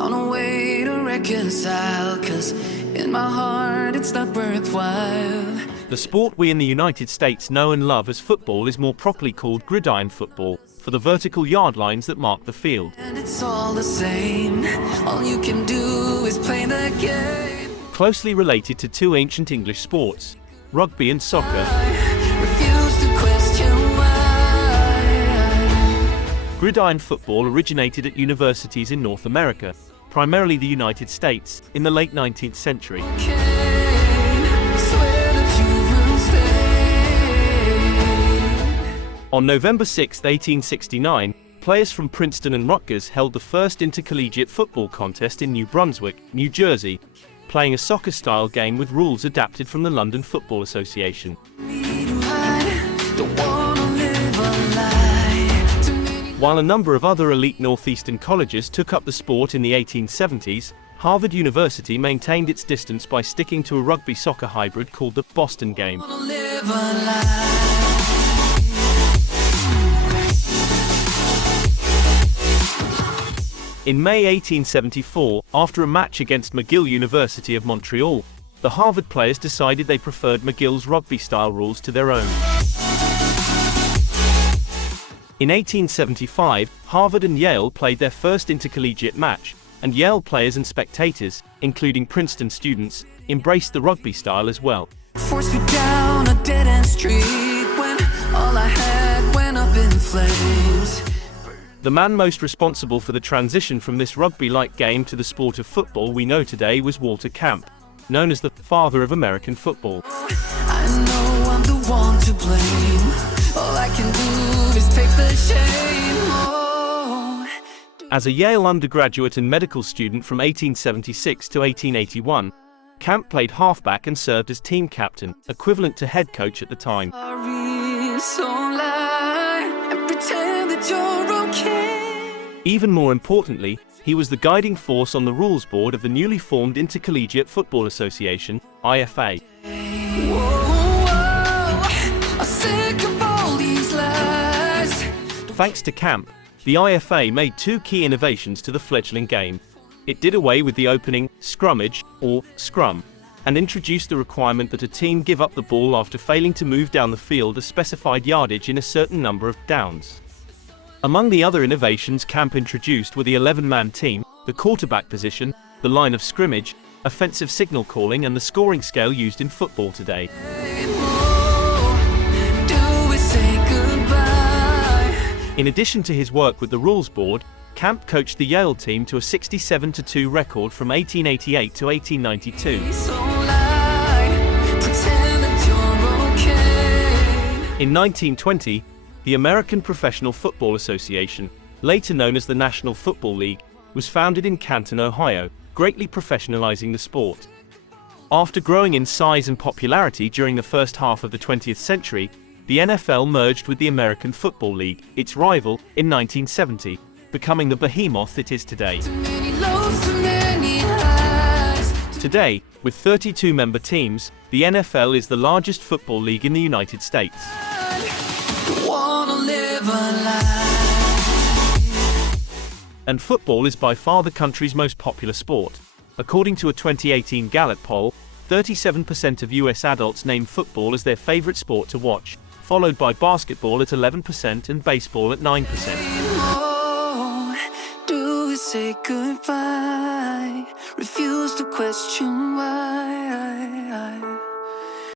found a way to reconcile, 'cause in my heart it's not worthwhile. The sport we in the United States know and love as football is more properly called gridiron football, for the vertical yard lines that mark the field. And it's all the same, all you can do is play the game. Closely related to two ancient English sports, rugby and soccer, Refuse to question why. gridiron football originated at universities in North America, primarily the United States, in the late 19th century. Swear that you will stay. On November 6, 1869, players from Princeton and Rutgers held the first intercollegiate football contest in New Brunswick, New Jersey, playing a soccer-style game with rules adapted from the London Football Association. While a number of other elite Northeastern colleges took up the sport in the 1870s, Harvard University maintained its distance by sticking to a rugby-soccer hybrid called the Boston game. In May 1874, after a match against McGill University of Montreal, the Harvard players decided they preferred McGill's rugby-style rules to their own. In 1875, Harvard and Yale played their first intercollegiate match, and Yale players and spectators, including Princeton students, embraced the rugby style as well. Forced me down a dead-end street when all I had went up in flames. The man most responsible for the transition from this rugby-like game to the sport of football we know today was Walter Camp, known as the father of American football. I know I'm the one to blame. All I can do is take the shame. Oh. As a Yale undergraduate and medical student from 1876 to 1881, Camp played halfback and served as team captain, equivalent to head coach at the time. So lie and pretend that you're okay. Even more importantly, he was the guiding force on the rules board of the newly formed Intercollegiate Football Association, IFA. I'm sick of all these lies. Thanks to Camp, the IFA made two key innovations to the fledgling game. It did away with the opening scrummage, or scrum, and introduced the requirement that a team give up the ball after failing to move down the field a specified yardage in a certain number of downs. Among the other innovations Camp introduced were the 11-man team, the quarterback position, the line of scrimmage, offensive signal calling, and the scoring scale used in football today. In addition to his work with the rules board, Camp coached the Yale team to a 67-2 record from 1888 to 1892. In 1920, the American Professional Football Association, later known as the National Football League, was founded in Canton, Ohio, greatly professionalizing the sport. After growing in size and popularity during the first half of the 20th century, the NFL merged with the American Football League, its rival, in 1970, becoming the behemoth it is today. Today, with 32 member teams, the NFL is the largest football league in the United States. And football is by far the country's most popular sport. According to a 2018 Gallup poll, 37% of US adults name football as their favorite sport to watch, followed by basketball at 11% and baseball at 9%. Do we say goodbye? Refuse to question why.